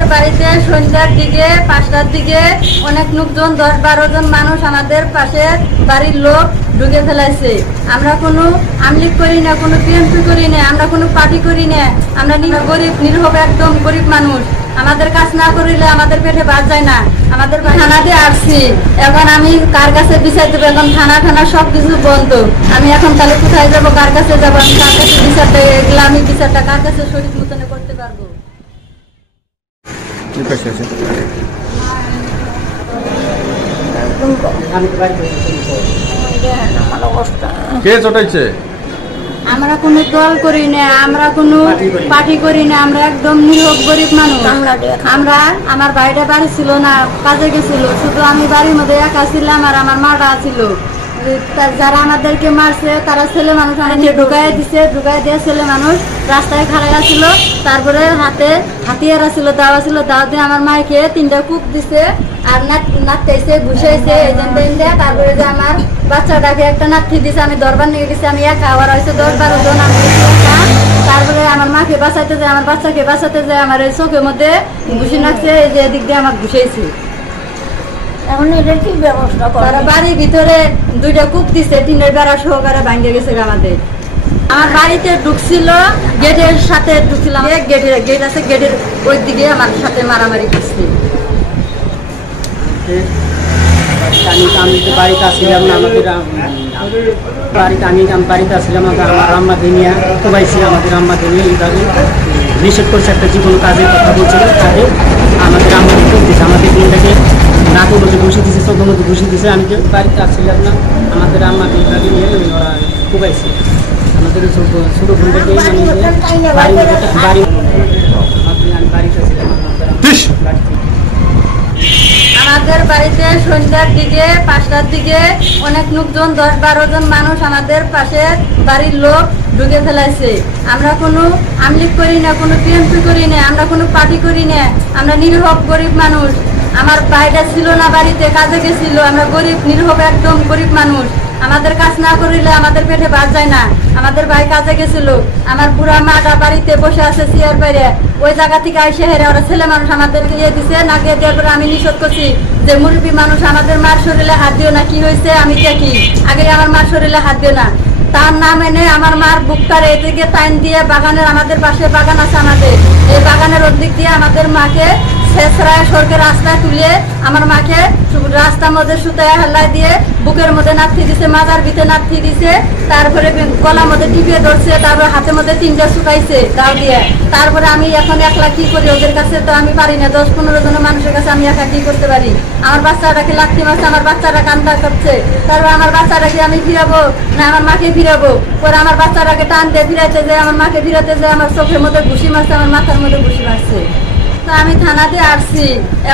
বাড়িতে সন্ধ্যার দিকে 5টার দিকে অনেক লোকজন 10-12 জন মানুষ আমাদের পাশের বাড়ির লোক ঢুকে ফেলাইছে। আমরা কোনো আমলিগ করি না, কোনো বিএনপি করি না, আমরা কোনো পার্টি করি না। আমরা গরিব নির্ভর একদম গরিব মানুষ। আমাদের কাজ না করিলে আমাদের পেটে ভাত যায় না। আমাদের থানাতে আসছি, এখন আমি কার কাছে বিচার দেবো? এখন থানা সবকিছু বন্ধ। আমি এখন তাহলে কোথায় যাবো, কার কাছে যাবো? আমি কার কাছে বিচারটা, এগুলো আমি বিচারটা কার কাছে সঠিক মতনে করতে পারবো? কে চটাইছে? আমরা কোনো দল করি না, আমরা কোনো পার্টি করি না, আমরা একদম নিরীহ গরিব মানুষ। আমরা আমার ভাইটা বাড়ি ছিল না, কাজে গেছিল, শুধু আমি বাড়ির মধ্যে একা ছিলাম আর আমার মাটা ছিল। যারা আমাদেরকে মারছে তারা ছেলে মানুষ, আমাদের ঢুকাই দিয়ে ছেলে মানুষ রাস্তায় খাড়াইয়া ছিল। তারপরে হাতে হাতিয়ার ছিল, দাওয়া ছিল, দাওয়া দিয়ে আমার মাইকে 3টা কূপ দিছে আর নাচতেছে, ঘুষাইছে। তারপরে যে আমার বাচ্চাটাকে একটা নাথি দিছে, আমি দরবার নিয়ে গেছি, আমি একা, আবার হয়েছে 10-12 জন, আমি একা। তারপরে আমার মাকে বাঁচাইতে যায়, আমার বাচ্চাকে বাঁচাতে যায়, আমার এই চোখের মধ্যে ঘুষি নাচছে, এই যে এদিক দিয়ে আমার ঘুষাইছে। এখন এটার কি ব্যবস্থা তারা বাড়ির ভিতরে 2টা কূপ দিছে, 3-এর বেড়া সহকারে ভাঙে গেছে আমাদের। আমার বাড়িতে ঢুকছিল, গেটের সাথে ঢুকছিলাম, গেট আছে, গেটের ওই দিকে আমার সাথে মারামারি করছে। আমি বাড়িতে আসছিলাম না, আমাদের বাড়িতে আসছিলাম, আমার আম্মাকে নিয়ে কোবাইছি, আমাদের আম্মাকে নিয়ে এইভাবে নিষেধ করছে, একটা যে কোনো কাজের কথা বলছিল, তাদের আমাদের আম্মাকে করতেছে, আমাদের বোনটাকে নাকে বসে ঘুষি দিছে, চোখের মধ্যে ঘুষি দিছে। আমি বাড়িতে আসছিলাম না, আমাদের আম্মাকে এইভাবে নিয়ে ওরা কোবাইছে, আমাদের ছোটো বোনটাকে বাড়িতে আসছিলাম। আমাদের বাড়িতে সন্ধ্যার দিকে 5টার দিকে অনেক লোকজন 10-12 জন মানুষ আমাদের পাশের বাড়ির লোক ঢুকে ফেলাইছে। আমরা কোনো আমলিগ করি না, কোনো বিএনপি করি না, আমরা কোনো পার্টি করি না, আমরা নিরীহ গরিব মানুষ। আমার ভাইটা ছিল না, বাড়িতে কাজে গেছিল, আমরা গরিব নিরীহ একদম গরিব মানুষ। আমাদের কাজ না করিলে আমাদের পেটে ভাত যায় না। আমাদের ভাই কাজে গেছিল, আমার বুড়া মাটা বাড়িতে বসে আছে চেয়ার বাইরে। ওই জায়গা থেকে আইসে হেরে ওরা ছেলে মানুষ আমাদেরকে দিয়ে দিছে, না গিয়ে দেওয়ার পরে আমি নিষেধ করছি যে মুরব্বী মানুষ আমাদের মার শরীরে হাত দিও না। কি হয়েছে আমি দেখি, আগে আমার মার শরীরে হাত দিও না। তার না মেনে আমার মার বুকটার এদিকে টাইন দিয়ে বাগানের, আমাদের পাশে বাগান আছে আমাদের, এই বাগানের ওদিক দিয়ে আমাদের মাকে শেষরায় সড়কের রাস্তায় তুলিয়ে আমার মাকে রাস্তার মধ্যে সুতায় হাল্লায় দিয়ে বুকের মধ্যে নাথি দিছে, মাজার ভিতরে নাথি দিছে, তারপরে গলার মধ্যে টিপিয়ে ধরছে, তারপরে হাতের মধ্যে 3টা শুকাইছে দাও দিয়ে। তারপরে আমি এখন একলা কি করি, ওদের কাছে তো আমি পারি না, 10-15 জন মানুষের কাছে আমি একা কি করতে পারি? আমার বাচ্চাটাকে লাথি মারছে, আমার বাচ্চাটা কান্না করছে। তারপরে আমার বাচ্চাটাকে আমি ফিরাবো না আমার মাকে ফিরাবো? পরে আমার বাচ্চাটাকে টান দিয়ে ফিরাইতে যায়, আমার মাকে ফিরাতে যায়, আমার চোখের মধ্যে ঘুষি মারছে, আমার মাথার মধ্যে ঘুষি মারছে। আমি থানাতে আসছি,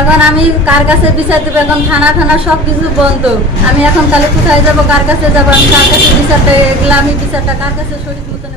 এখন আমি কার কাছে বিচার দেবো? এখন থানা সবকিছু বন্ধ। আমি এখন তাহলে কোথায় যাবো, কার কাছে যাবো? আমি কার কাছে বিচারটা, এগুলো আমি বিচারটা কার কাছে সঠিক মতন